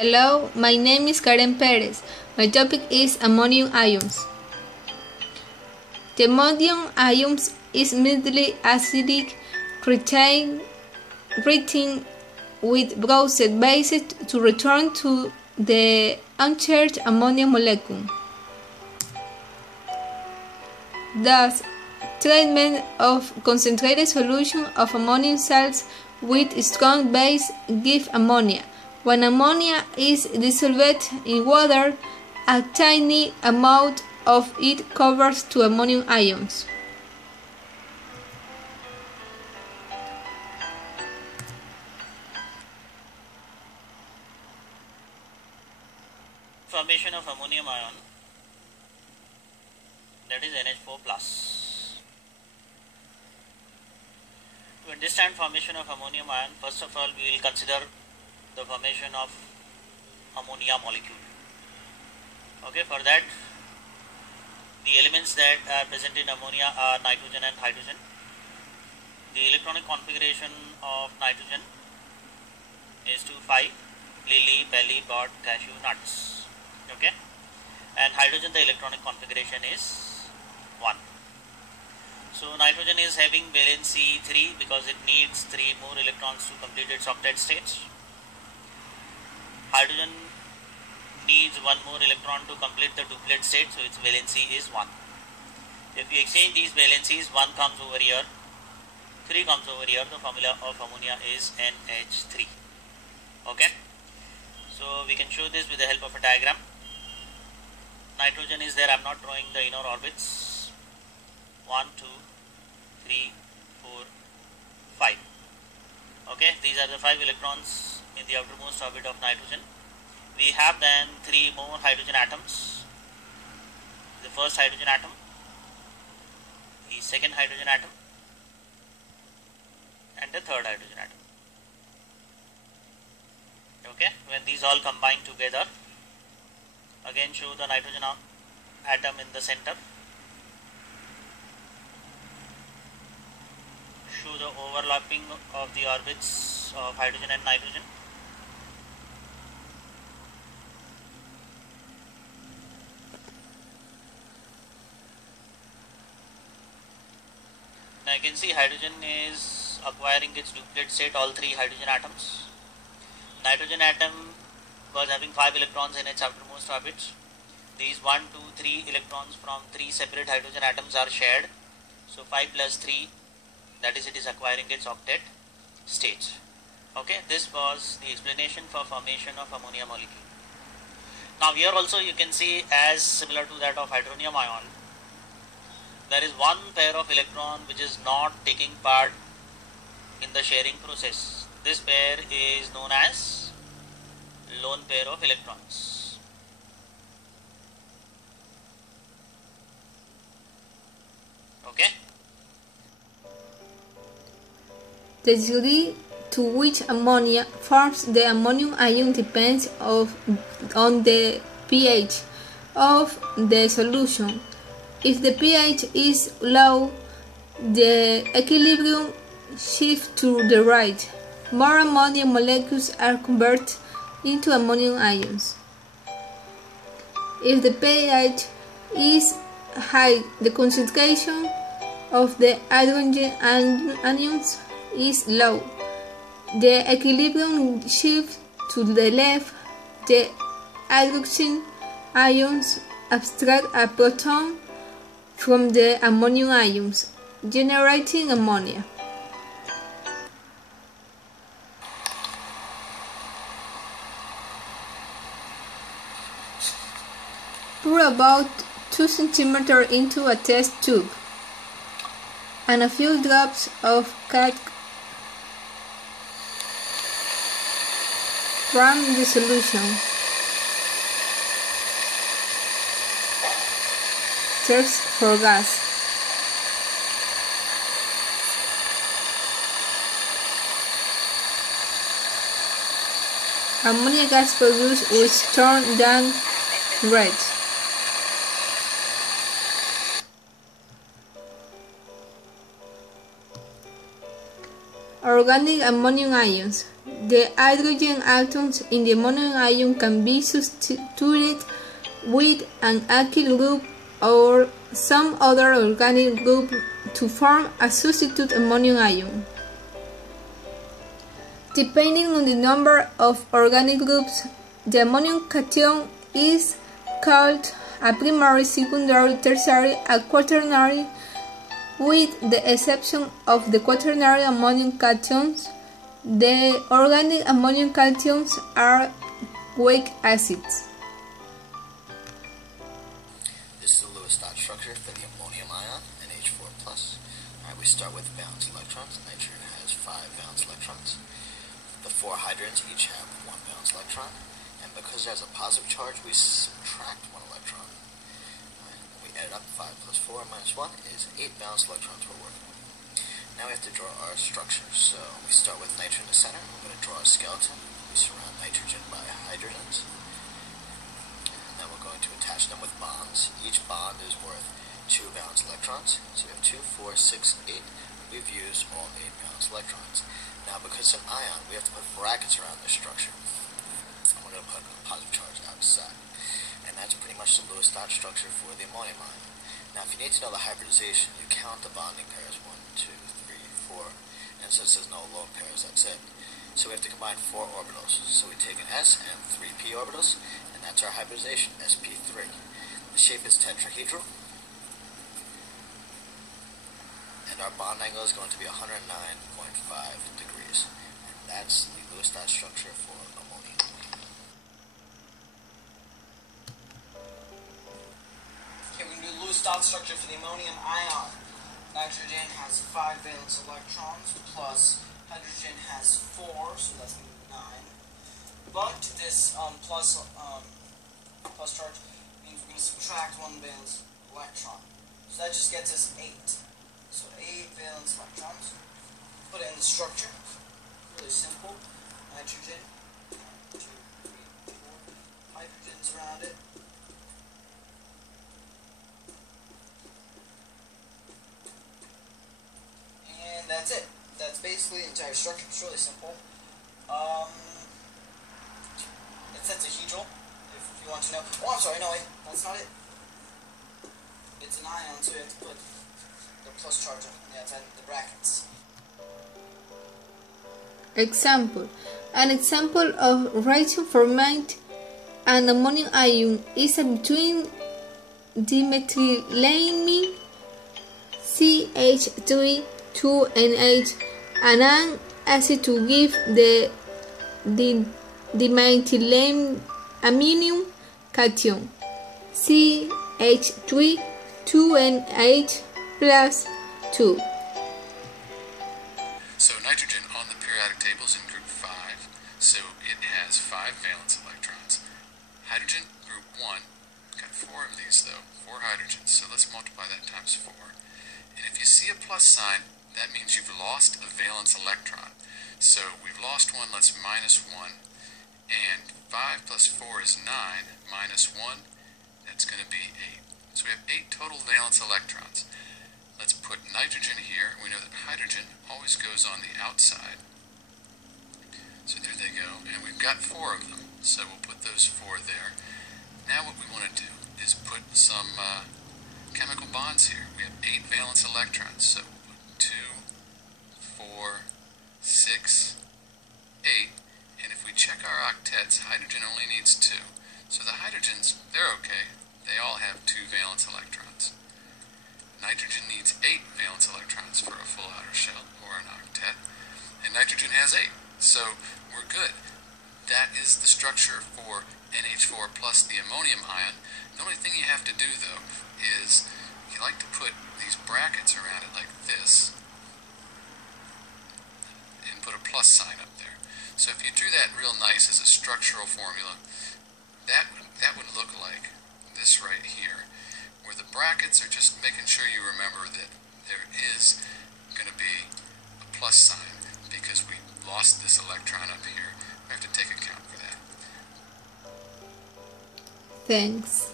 Hello, my name is Karen Perez. My topic is ammonium ions. The ammonium ions is mildly acidic, reacting with browsed bases to return to the uncharged ammonium molecule. Thus, treatment of concentrated solution of ammonium salts with strong base give ammonia. When ammonia is dissolved in water, a tiny amount of it covers to ammonium ions. Formation of ammonium ion, that is NH4+. To understand formation of ammonium ion, first of all we will consider the formation of ammonia molecule. Okay, for that the elements that are present in ammonia are nitrogen and hydrogen. The electronic configuration of nitrogen is 2,5, lily, belly, bud, cashew, nuts. Okay, and hydrogen, the electronic configuration is 1. So nitrogen is having valency 3 because it needs 3 more electrons to complete its octet state. Hydrogen needs 1 more electron to complete the duplet state, so its valency is 1. If we exchange these valencies, 1 comes over here, 3 comes over here, the formula of ammonia is NH3. Okay, so we can show this with the help of a diagram. Nitrogen is there, I am not drawing the inner orbits. 1, 2, 3, 4, 5. Okay, these are the 5 electrons in the outermost orbit of nitrogen. We have then 3 more hydrogen atoms. The first hydrogen atom, the second hydrogen atom, and the third hydrogen atom. Okay, when these all combine together, again show the nitrogen atom in the center, show the overlapping of the orbits of hydrogen and nitrogen. Now you can see hydrogen is acquiring its duplet state, all 3 hydrogen atoms. Nitrogen atom was having 5 electrons in its outermost orbit. These 1, 2, 3 electrons from 3 separate hydrogen atoms are shared. So 5 plus 3, that is, it is acquiring its octet state. Okay, this was the explanation for formation of ammonia molecule. Now here also you can see, as similar to that of hydronium ion, there is 1 pair of electron which is not taking part in the sharing process. This pair is known as lone pair of electrons. Okay. The degree to which ammonia forms the ammonium ion depends on the pH of the solution. If the pH is low, the equilibrium shifts to the right. More ammonia molecules are converted into ammonium ions. If the pH is high, the concentration of the hydrogen ions is low. The equilibrium shifts to the left. The hydrogen ions abstract a proton from the ammonium ions, generating ammonia. Pour about 2 cm into a test tube and a few drops of calc from the solution. Search for gas. Ammonia gas produced which turn down red. Organic ammonium ions. the hydrogen atoms in the ammonium ion can be substituted with an alkyl group or some other organic group to form a substitute ammonium ion. Depending on the number of organic groups, the ammonium cation is called a primary, secondary, tertiary, and quaternary, with the exception of the quaternary ammonium cations. The organic ammonium cations are weak acids. This is the Lewis dot structure for the ammonium ion, NH4+. Alright, we start with valence electrons. Nitrogen has 5 valence electrons. The 4 hydrogens each have 1 valence electron, and because it has a positive charge, we subtract 1 electron. Right, we add it up, 5 plus 4 minus 1 is 8 valence electrons we're working with. Now we have to draw our structure. So we start with nitrogen in the center. We're going to draw a skeleton. We surround nitrogen by hydrogens. And then we're going to attach them with bonds. Each bond is worth 2 valence electrons. So we have 2, 4, 6, 8. We've used all 8 valence electrons. Now because it's an ion, we have to put brackets around this structure. And we're going to put a positive charge outside. And that's pretty much the Lewis dot structure for the ammonium ion. Now if you need to know the hybridization, you count the bonding pairs. 1, 2, 3, 4. And since there's no lone pairs, that's it. So we have to combine 4 orbitals. So we take an S and 3 p orbitals, and that's our hybridization, sp3. The shape is tetrahedral. And our bond angle is going to be 109.5 degrees. And that's the Lewis dot structure for ammonium. Okay, we're going to do Lewis dot structure for the ammonium ion. Nitrogen has 5 valence electrons, plus hydrogen has 4, so that's going to be 9. But this plus charge means we're going to subtract 1 valence electron. So that just gets us 8. So 8 valence electrons. Put it in the structure. Really simple. Nitrogen. 1, 2, 3, 4. Hydrogens around it. And that's it. That's basically the entire structure. It's really simple. It's tetrahedral, if you want to know. Oh, I'm sorry, no, wait, that's not it. It's an ion, so you have to put the plus charge on the outside of the brackets. Example. An example of reaction forming an ammonium ion is between dimethylamine CH3 2NH and an acid to give the dimethylamine ammonium cation CH3 2NH plus 2. So nitrogen on the periodic table is in group 5, so it has 5 valence electrons. Hydrogen, group 1, got 4 of these though, 4 hydrogens, so let's multiply that times 4. And if you see a plus sign, that means you've lost a valence electron. So we've lost 1, let's minus 1, and 5 plus 4 is 9, minus 1, that's going to be 8. So we have 8 total valence electrons. Let's put nitrogen here. We know that hydrogen always goes on the outside. So there they go. And we've got 4 of them. So we'll put those 4 there. Now what we want to do is put some chemical bonds here. We have 8 valence electrons. So we'll put 2, 4, 6, 8. And if we check our octets, hydrogen only needs 2. So the hydrogens, they're okay. They all have 2 valence electrons. Nitrogen needs 8 valence electrons for a full outer shell, or an octet, and nitrogen has 8, so we're good. That is the structure for NH4 plus the ammonium ion. The only thing you have to do, though, is you like to put these brackets around it like this, and put a plus sign up there. So if you drew that real nice as a structural formula, that would look like this right here, where the brackets are just making sure you remember that there is going to be a plus sign because we lost this electron up here. We have to take account for that. Thanks.